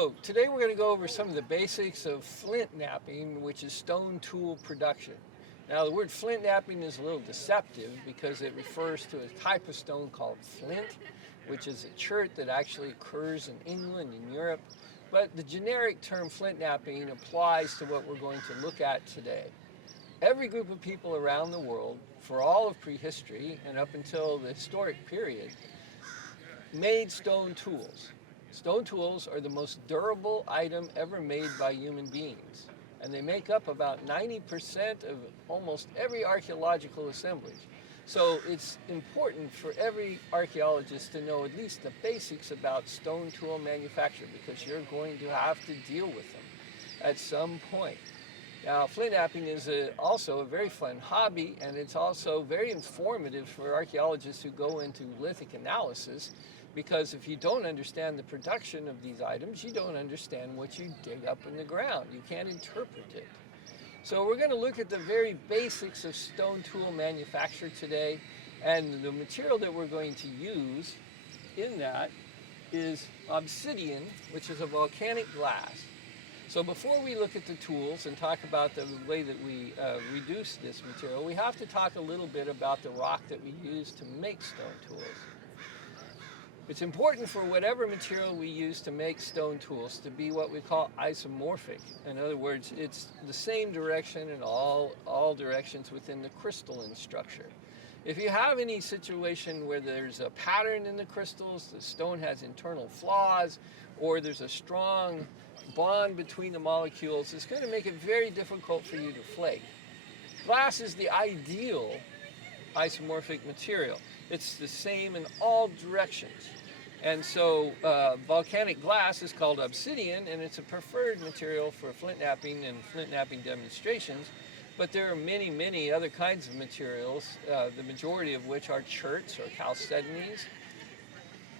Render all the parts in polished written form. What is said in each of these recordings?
So today we're going to go over some of the basics of flint knapping, which is stone tool production. Now the word flint knapping is a little deceptive because it refers to a type of stone called flint, which is a chert that actually occurs in England and Europe. But the generic term flint knapping applies to what we're going to look at today. Every group of people around the world, for all of prehistory and up until the historic period, made stone tools. Stone tools are the most durable item ever made by human beings, and they make up about 90% of almost every archaeological assemblage. So it's important for every archaeologist to know at least the basics about stone tool manufacture because you're going to have to deal with them at some point. Now, flint knapping is also a very fun hobby, and it's also very informative for archaeologists who go into lithic analysis, because if you don't understand the production of these items, you don't understand what you dig up in the ground. You can't interpret it. So we're going to look at the very basics of stone tool manufacture today, and the material that we're going to use in that is obsidian, which is a volcanic glass. So before we look at the tools and talk about the way that we reduce this material, we have to talk a little bit about the rock that we use to make stone tools. It's important for whatever material we use to make stone tools to be what we call isomorphic. In other words, it's the same direction in all directions within the crystalline structure. If you have any situation where there's a pattern in the crystals, the stone has internal flaws, or there's a strong bond between the molecules, it's going to make it very difficult for you to flake. Glass is the ideal isomorphic material. It's the same in all directions. And so volcanic glass is called obsidian, and it's a preferred material for flint knapping and flint knapping demonstrations. But there are many, many other kinds of materials, the majority of which are cherts or chalcedonies.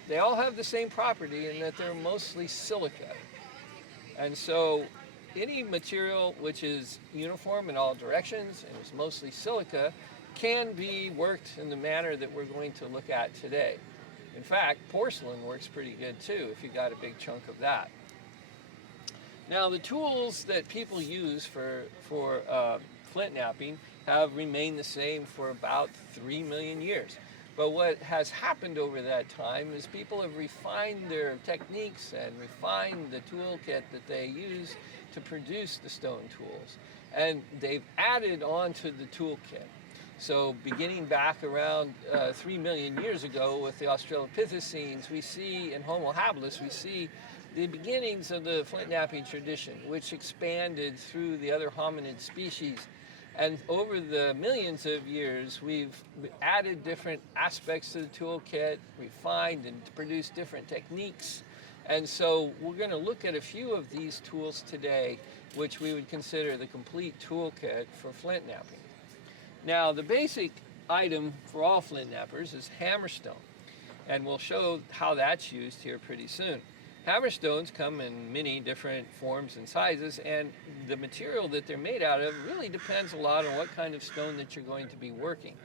They all have the same property in that they're mostly silica. And so any material which is uniform in all directions and is mostly silica can be worked in the manner that we're going to look at today. In fact, porcelain works pretty good too if you got a big chunk of that. Now, the tools that people use for flint knapping have remained the same for about 3 million years. But what has happened over that time is people have refined their techniques and refined the toolkit that they use to produce the stone tools. And they've added on to the toolkit. So beginning back around 3 million years ago with the Australopithecines, we see in Homo habilis, we see the beginnings of the flint knapping tradition, which expanded through the other hominid species. And over the millions of years, we've added different aspects to the toolkit, refined and produced different techniques. And so we're going to look at a few of these tools today, which we would consider the complete toolkit for flint knapping. Now, the basic item for all flint knappers is hammerstone, and we'll show how that's used here pretty soon. Hammerstones come in many different forms and sizes, and the material that they're made out of really depends a lot on what kind of stone that you're going to be working.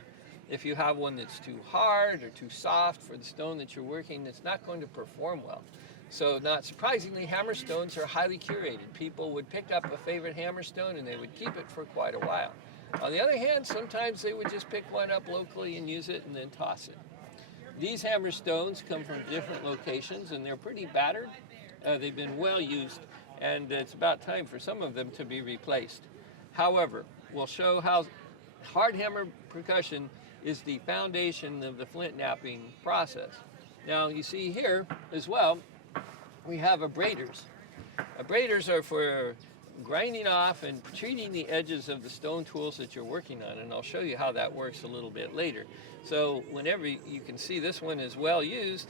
If you have one that's too hard or too soft for the stone that you're working, it's not going to perform well. So not surprisingly, hammerstones are highly curated. People would pick up a favorite hammerstone and they would keep it for quite a while. On the other hand, sometimes they would just pick one up locally and use it and then toss it. These hammerstones come from different locations and they're pretty battered. They've been well used, and it's about time for some of them to be replaced. However, we'll show how hard hammer percussion is the foundation of the flint knapping process. Now you see here as well, we have abraders. Abraders are for grinding off and treating the edges of the stone tools that you're working on, and I'll show you how that works a little bit later. So whenever you can see this one is well used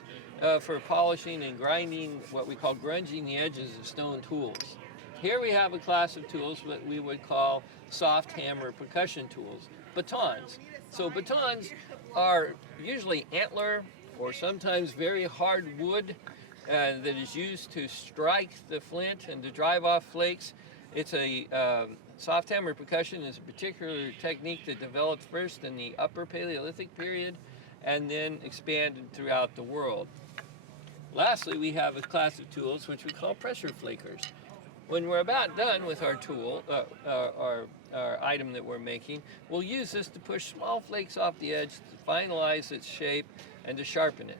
for polishing and grinding, what we call grunging the edges of stone tools. Here we have a class of tools that we would call soft hammer percussion tools, batons. So batons are usually antler or sometimes very hard wood that is used to strike the flint and to drive off flakes. It's a soft hammer percussion is a particular technique that developed first in the Upper Paleolithic period and then expanded throughout the world. Lastly, we have a class of tools which we call pressure flakers. When we're about done with our tool, our item that we're making, we'll use this to push small flakes off the edge to finalize its shape and to sharpen it.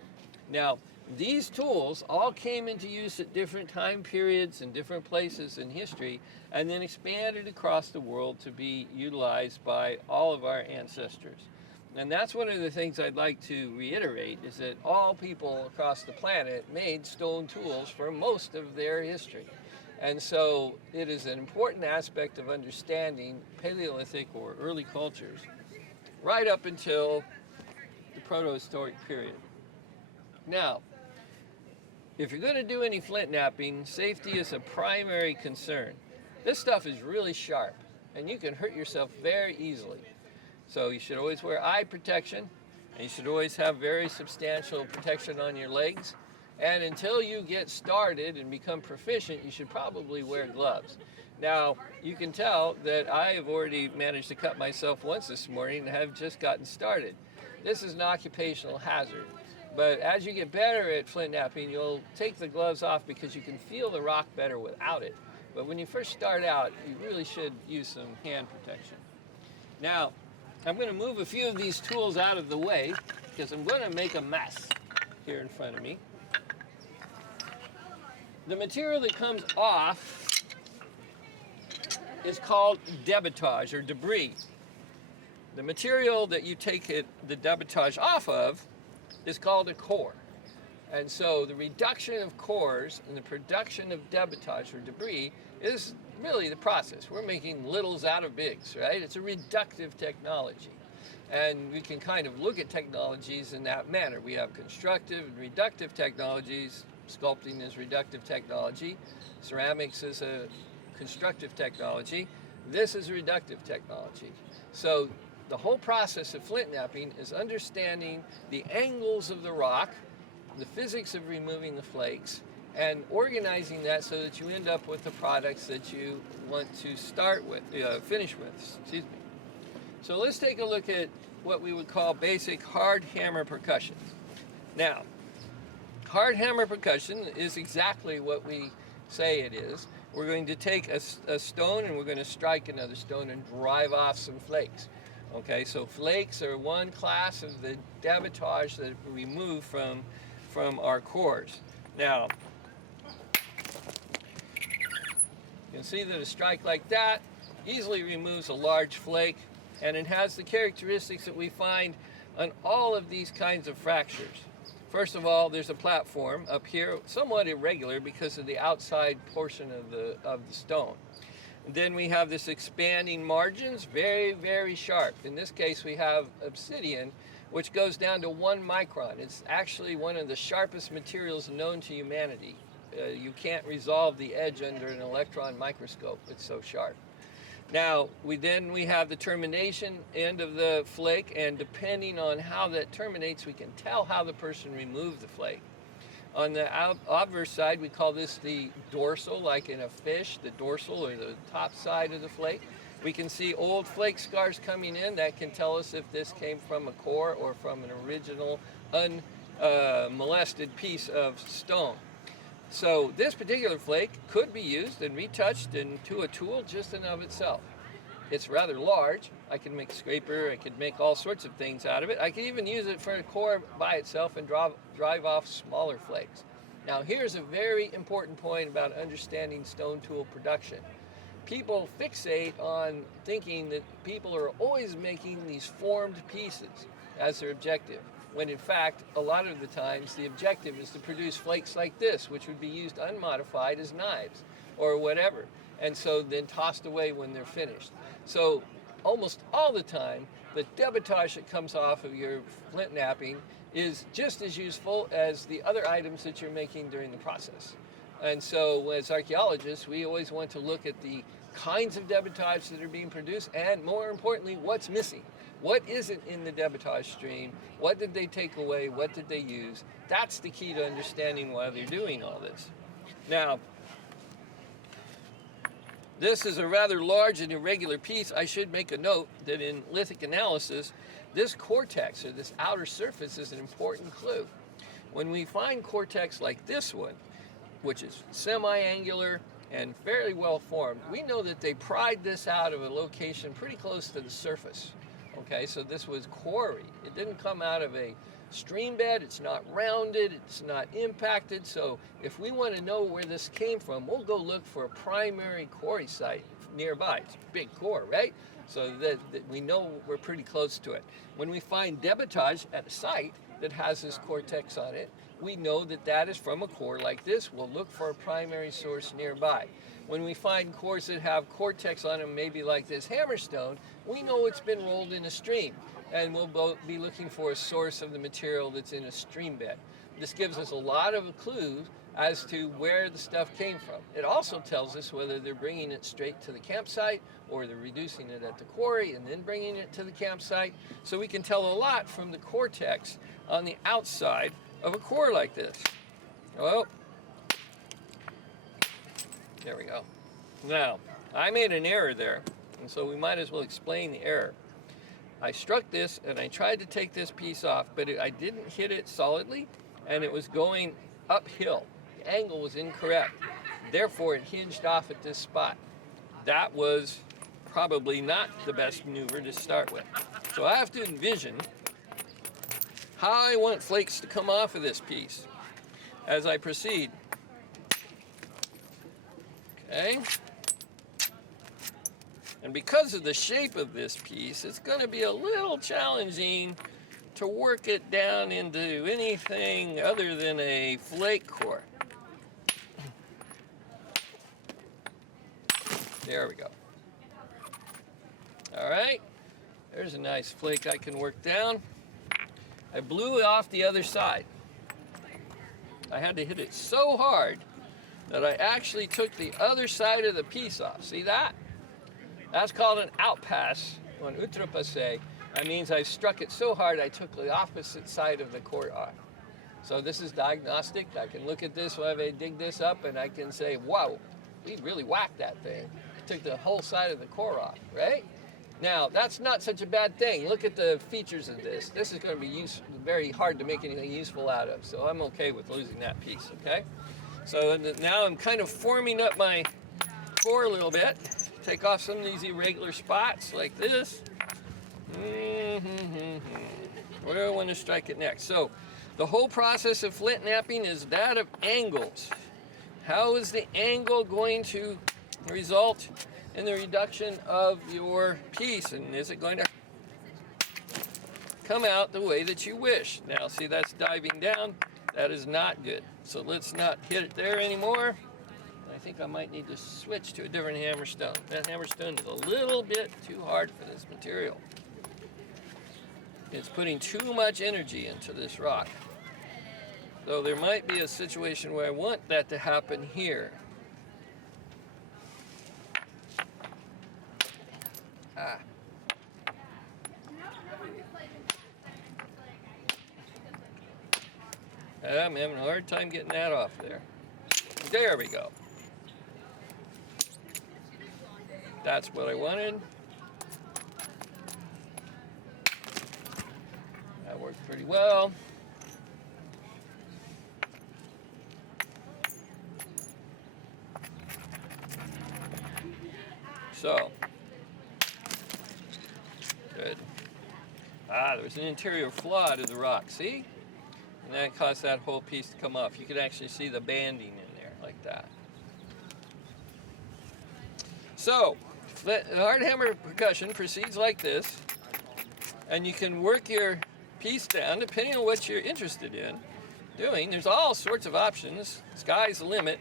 Now, these tools all came into use at different time periods and different places in history, and then expanded across the world to be utilized by all of our ancestors. And that's one of the things I'd like to reiterate, is that all people across the planet made stone tools for most of their history. And so it is an important aspect of understanding Paleolithic or early cultures right up until the protohistoric period. Now, if you're going to do any flint knapping, safety is a primary concern. This stuff is really sharp, and you can hurt yourself very easily. So you should always wear eye protection, and you should always have very substantial protection on your legs. And until you get started and become proficient, you should probably wear gloves. Now, you can tell that I have already managed to cut myself once this morning and have just gotten started. This is an occupational hazard. But as you get better at flint knapping, you'll take the gloves off because you can feel the rock better without it. But when you first start out, you really should use some hand protection. Now, I'm going to move a few of these tools out of the way because I'm going to make a mess here in front of me. The material that comes off is called debitage or debris. The material that you take the debitage off of is called a core. And so the reduction of cores and the production of debitage or debris is really the process. We're making littles out of bigs, right? It's a reductive technology. And we can kind of look at technologies in that manner. We have constructive and reductive technologies. Sculpting is reductive technology. Ceramics is a constructive technology. This is reductive technology. So the whole process of flint knapping is understanding the angles of the rock, the physics of removing the flakes, and organizing that so that you end up with the products that you want to finish with. Excuse me. So let's take a look at what we would call basic hard hammer percussion. Now, hard hammer percussion is exactly what we say it is. We're going to take a stone and we're going to strike another stone and drive off some flakes. Okay, so flakes are one class of the debitage that we remove from our cores. Now, you can see that a strike like that easily removes a large flake, and it has the characteristics that we find on all of these kinds of fractures. First of all, there's a platform up here, somewhat irregular because of the outside portion of the stone. And then we have this expanding margins, very, very sharp. In this case, we have obsidian, which goes down to 1 micron. It's actually one of the sharpest materials known to humanity. You can't resolve the edge under an electron microscope. It's so sharp. Now, we have the termination end of the flake, and depending on how that terminates, we can tell how the person removed the flake. On the obverse side, we call this the dorsal, like in a fish, the dorsal or the top side of the flake. We can see old flake scars coming in. That can tell us if this came from a core or from an original unmolested piece of stone. So this particular flake could be used and retouched into a tool just in of itself. It's rather large. I can make a scraper, I could make all sorts of things out of it. I could even use it for a core by itself and drive off smaller flakes. Now here's a very important point about understanding stone tool production. People fixate on thinking that people are always making these formed pieces as their objective, when in fact, a lot of the times, the objective is to produce flakes like this, which would be used unmodified as knives or whatever, and so then tossed away when they're finished. So almost all the time, the debitage that comes off of your flint knapping is just as useful as the other items that you're making during the process. And so as archaeologists, we always want to look at the kinds of debitage that are being produced, and more importantly, what's missing. What isn't in the debitage stream? What did they take away? What did they use? That's the key to understanding why they're doing all this. Now, this is a rather large and irregular piece. I should make a note that in lithic analysis, this cortex, or this outer surface, is an important clue. When we find cortex like this one, which is semi-angular and fairly well formed, we know that they pried this out of a location pretty close to the surface. Okay, so this was quarry. It didn't come out of a stream bed, it's not rounded, it's not impacted, so if we want to know where this came from, we'll go look for a primary quarry site nearby. It's a big core, right? So that we know we're pretty close to it. When we find debitage at a site that has this cortex on it, we know that that is from a core like this. We'll look for a primary source nearby. When we find cores that have cortex on them, maybe like this hammerstone, we know it's been rolled in a stream, and we'll be looking for a source of the material that's in a stream bed. This gives us a lot of clues as to where the stuff came from. It also tells us whether they're bringing it straight to the campsite or they're reducing it at the quarry and then bringing it to the campsite. So we can tell a lot from the cortex on the outside of a core like this. Oh, there we go. Now, I made an error there, and so we might as well explain the error. I struck this and I tried to take this piece off, but I didn't hit it solidly, and it was going uphill. The angle was incorrect. Therefore, it hinged off at this spot. That was probably not the best maneuver to start with. So I have to envision how I want flakes to come off of this piece as I proceed. Okay. And because of the shape of this piece, it's going to be a little challenging to work it down into anything other than a flake core. There we go. All right, there's a nice flake I can work down. I blew it off the other side. I had to hit it so hard that I actually took the other side of the piece off. See that? That's called an outpass, or an outrepassé. That means I struck it so hard I took the opposite side of the core off. So this is diagnostic. I can look at this while I dig this up and I can say, wow, we really whacked that thing. Took the whole side of the core off, right? Now, that's not such a bad thing. Look at the features of this. This is going to be very hard to make anything useful out of, so I'm okay with losing that piece, okay? So now I'm kind of forming up my core a little bit. Take off some of these irregular spots like this. Where do I want to strike it next? So the whole process of flint knapping is that of angles. How is the angle going to result in the reduction of your piece, and is it going to come out the way that you wish? Now see, that's diving down. That is not good. So let's not hit it there anymore. I think I might need to switch to a different hammerstone. That hammerstone is a little bit too hard for this material. It's putting too much energy into this rock. So there might be a situation where I want that to happen here. I'm having a hard time getting that off there. There we go. That's what I wanted. That worked pretty well. So, good. There was an interior flaw to the rock, see? And that caused that whole piece to come off. You could actually see the banding in there, like that. So, hard hammer percussion proceeds like this, and you can work your piece down depending on what you're interested in doing. There's all sorts of options. Sky's the limit.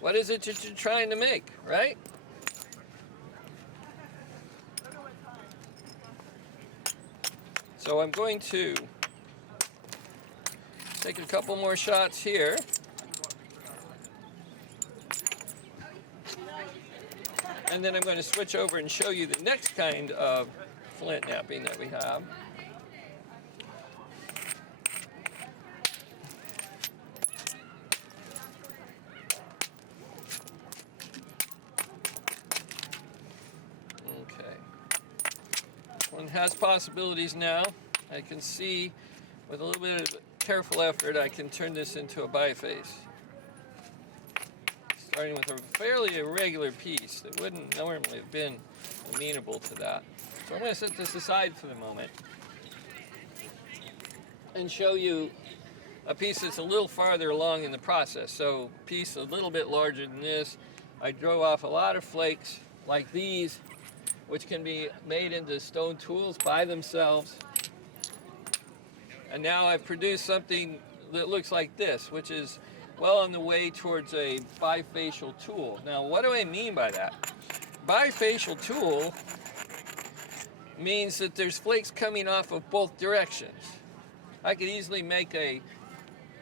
What is it that you're trying to make, right? So I'm going to take a couple more shots here. And then I'm going to switch over and show you the next kind of flint knapping that we have. Okay. One has possibilities now. I can see with a little bit of careful effort, I can turn this into a biface. Starting with a fairly irregular piece that wouldn't normally have been amenable to that. So I'm going to set this aside for the moment and show you a piece that's a little farther along in the process. So a piece a little bit larger than this. I drove off a lot of flakes like these, which can be made into stone tools by themselves. And now I've produced something that looks like this, which is well on the way towards a bifacial tool. Now, what do I mean by that? Bifacial tool means that there's flakes coming off of both directions. I could easily make a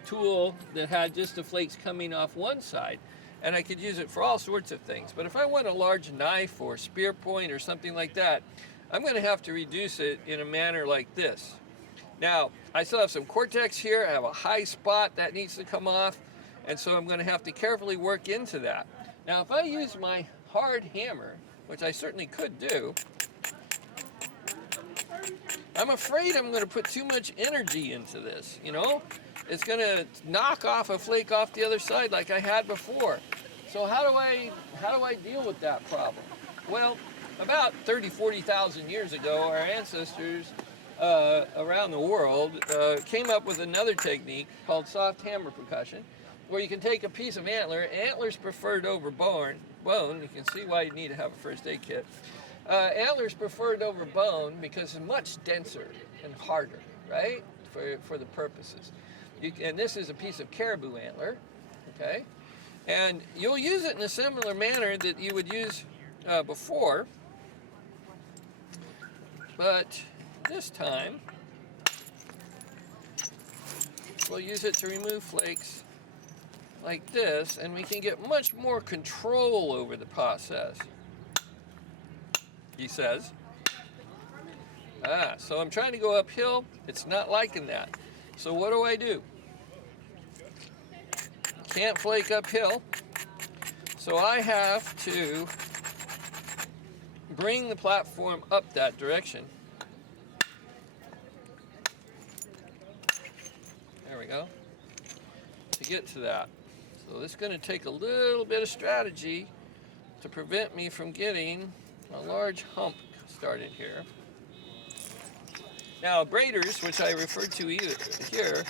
tool that had just the flakes coming off one side, and I could use it for all sorts of things. But if I want a large knife or spear point or something like that, I'm going to have to reduce it in a manner like this. Now, I still have some cortex here. I have a high spot that needs to come off, and so I'm going to have to carefully work into that. Now, if I use my hard hammer, which I certainly could do, I'm afraid I'm going to put too much energy into this, you know? It's going to knock off a flake off the other side like I had before. So how do I deal with that problem? Well, about 40,000 years ago, our ancestors around the world came up with another technique called soft hammer percussion, where you can take a piece of antler. Antlers preferred over bone. You can see why you need to have a first aid kit. Antlers preferred over bone because it's much denser and harder, right, for the purposes. And this is a piece of caribou antler, okay? And you'll use it in a similar manner that you would use before, but this time we'll use it to remove flakes like this, and we can get much more control over the process, he says. So I'm trying to go uphill. It's not liking that. So what do? Can't flake uphill. So I have to bring the platform up that direction. There we go. To get to that. So this is going to take a little bit of strategy to prevent me from getting a large hump started here. Now, braiders, which I referred to here,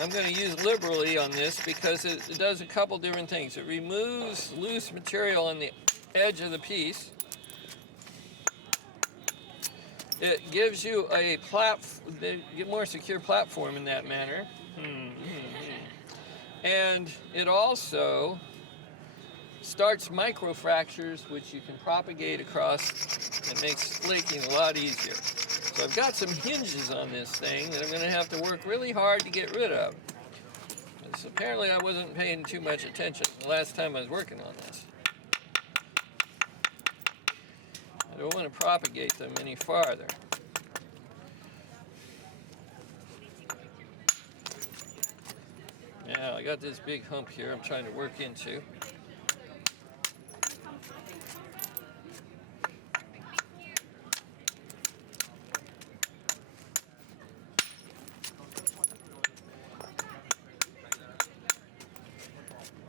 I'm going to use liberally on this because it does a couple different things. It removes loose material on the edge of the piece. It gives you a more secure platform in that manner. And it also starts microfractures, which you can propagate across and makes flaking a lot easier. So I've got some hinges on this thing that I'm going to have to work really hard to get rid of. So apparently I wasn't paying too much attention the last time I was working on this. I don't want to propagate them any farther. Now I got this big hump here I'm trying to work into.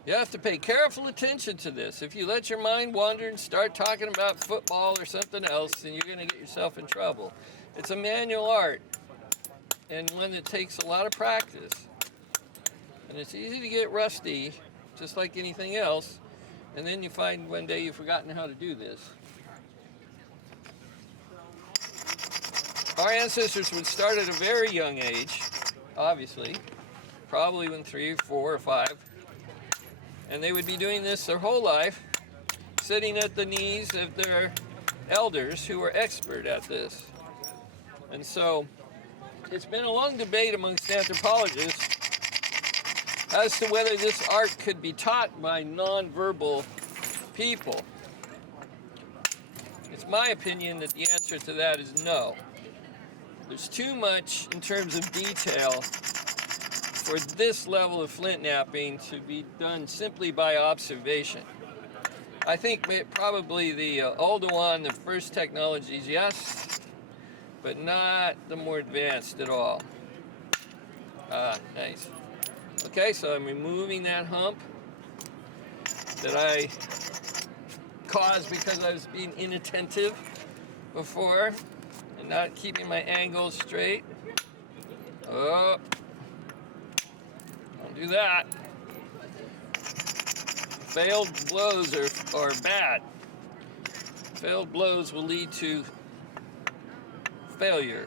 You have to pay careful attention to this. If you let your mind wander and start talking about football or something else, then you're going to get yourself in trouble. It's a manual art, and one that takes a lot of practice. And it's easy to get rusty, just like anything else, and then you find one day you've forgotten how to do this. Our ancestors would start at a very young age, obviously, probably when 3, 4, or 5. And they would be doing this their whole life, sitting at the knees of their elders who were expert at this. And so it's been a long debate amongst anthropologists as to whether this art could be taught by nonverbal people. It's my opinion that the answer to that is no. There's too much in terms of detail for this level of flint knapping to be done simply by observation. I think probably the older one, the first technologies, yes, but not the more advanced at all. Ah, nice. Okay, so I'm removing that hump that I caused because I was being inattentive before and not keeping my angles straight. Oh, don't do that. Failed blows are bad. Failed blows will lead to failure.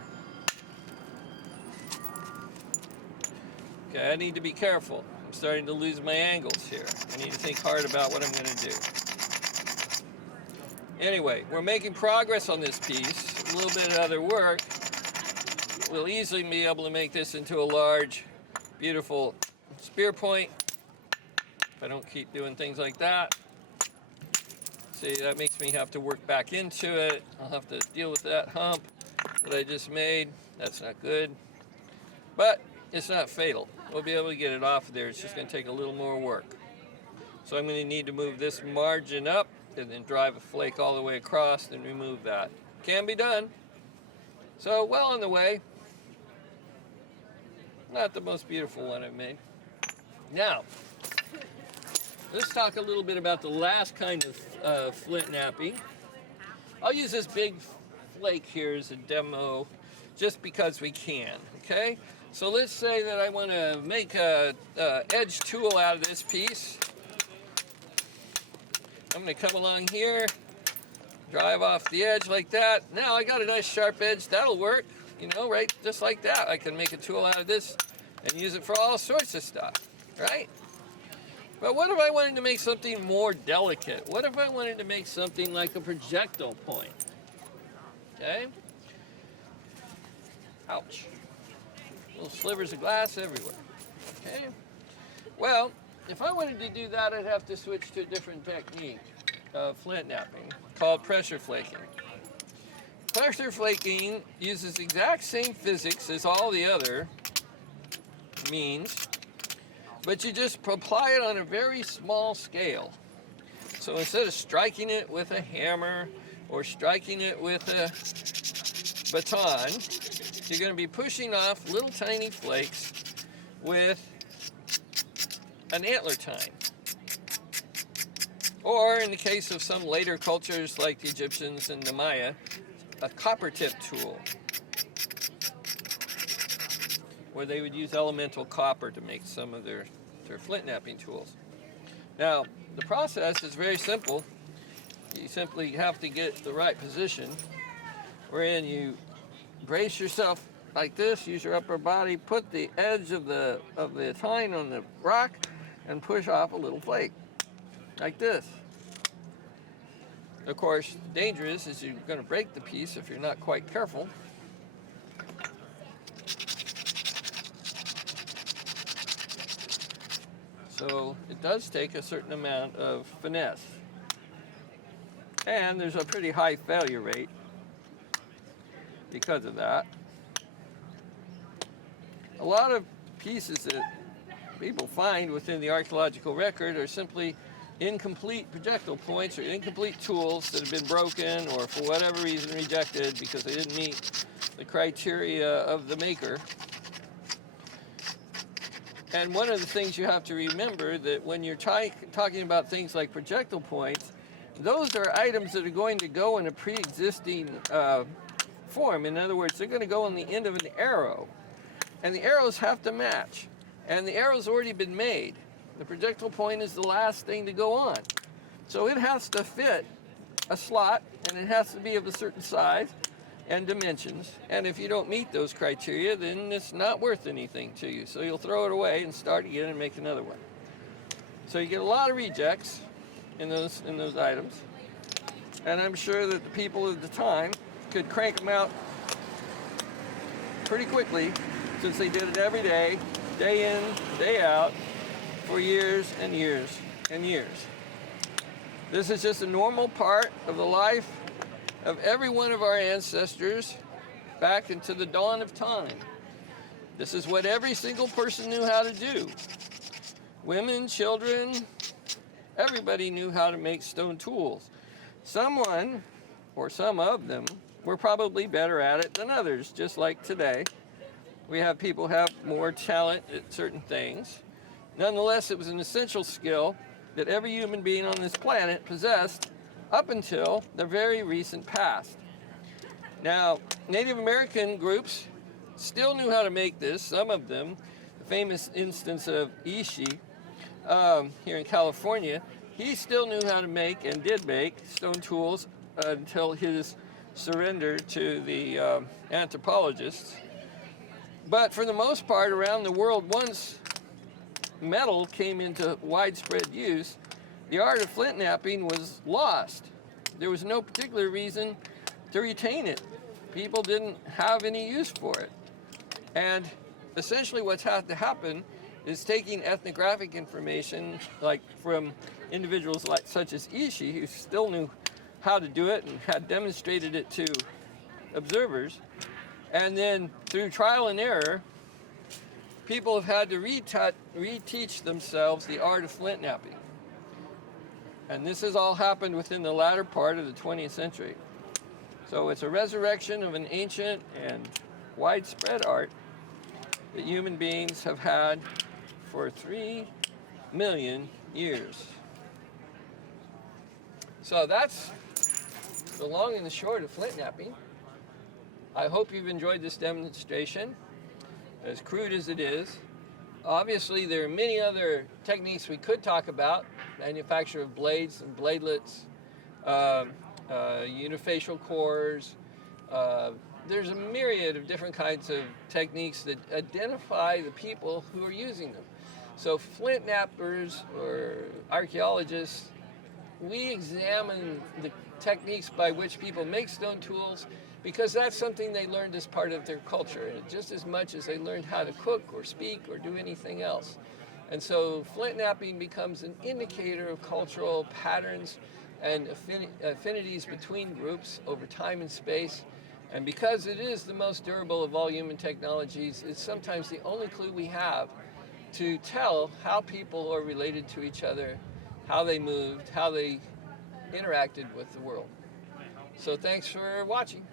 Okay, I need to be careful. I'm starting to lose my angles here. I need to think hard about what I'm going to do. Anyway, we're making progress on this piece. A little bit of other work. We'll easily be able to make this into a large, beautiful spear point if I don't keep doing things like that. See, that makes me have to work back into it. I'll have to deal with that hump that I just made. That's not good. But it's not fatal. We'll be able to get it off of there. It's just going to take a little more work. So I'm going to need to move this margin up and then drive a flake all the way across and remove that. Can be done. So well on the way. Not the most beautiful one I've made. Now, let's talk a little bit about the last kind of flint knapping. I'll use this big flake here as a demo just because we can, okay? So let's say that I want to make a edge tool out of this piece. I'm going to come along here, drive off the edge like that. Now I got a nice sharp edge. That'll work, you know, right? Just like that. I can make a tool out of this and use it for all sorts of stuff, right? But what if I wanted to make something more delicate? What if I wanted to make something like a projectile point? Okay? Ouch. Little slivers of glass everywhere. Okay? Well, if I wanted to do that, I'd have to switch to a different technique of flint knapping called pressure flaking. Pressure flaking uses the exact same physics as all the other means, but you just apply it on a very small scale. So instead of striking it with a hammer or striking it with a baton, you're going to be pushing off little tiny flakes with an antler tine. Or in the case of some later cultures like the Egyptians and the Maya, a copper tip tool, where they would use elemental copper to make some of their flint knapping tools. Now, the process is very simple. You simply have to get the right position, wherein you brace yourself like this, use your upper body, put the edge of the tine on the rock, and push off a little flake, like this. Of course, dangerous is you're going to break the piece if you're not quite careful. So it does take a certain amount of finesse. And there's a pretty high failure rate because of that. A lot of pieces that people find within the archaeological record are simply incomplete projectile points or incomplete tools that have been broken or for whatever reason rejected because they didn't meet the criteria of the maker. And one of the things you have to remember that when you're talking about things like projectile points, those are items that are going to go in a pre-existing form. In other words, they're going to go on the end of an arrow. And the arrows have to match. And the arrow's already been made. The projectile point is the last thing to go on. So it has to fit a slot, and it has to be of a certain size and dimensions. And if you don't meet those criteria, then it's not worth anything to you. So you'll throw it away and start again and make another one. So you get a lot of rejects in those items. And I'm sure that the people at the time could crank them out pretty quickly, since they did it every day, day in, day out, for years and years and years. This is just a normal part of the life of every one of our ancestors back into the dawn of time. This is what every single person knew how to do. Women, children, everybody knew how to make stone tools. Someone, or some of them, were probably better at it than others, just like today. We have people have more talent at certain things. Nonetheless, it was an essential skill that every human being on this planet possessed up until the very recent past. Now, Native American groups still knew how to make this, some of them. The famous instance of Ishi here in California, he still knew how to make and did make stone tools until his surrender to the anthropologists. But for the most part, around the world, once metal came into widespread use, the art of flint knapping was lost. There was no particular reason to retain it. People didn't have any use for it. And essentially what's had to happen is taking ethnographic information, like from individuals like such as Ishi, who still knew how to do it and had demonstrated it to observers, and then through trial and error, people have had to reteach themselves the art of flint knapping. And this has all happened within the latter part of the 20th century. So it's a resurrection of an ancient and widespread art that human beings have had for 3 million years. So that's the long and the short of flint knapping. I hope you've enjoyed this demonstration, as crude as it is. Obviously, there are many other techniques we could talk about: manufacture of blades and bladelets, unifacial cores. There's a myriad of different kinds of techniques that identify the people who are using them. So flint knappers or archaeologists, we examine the techniques by which people make stone tools because that's something they learned as part of their culture, just as much as they learned how to cook or speak or do anything else. And so flint knapping becomes an indicator of cultural patterns and affinities between groups over time and space. And because it is the most durable of all human technologies, it's sometimes the only clue we have to tell how people are related to each other, how they moved, how they interacted with the world. So thanks for watching.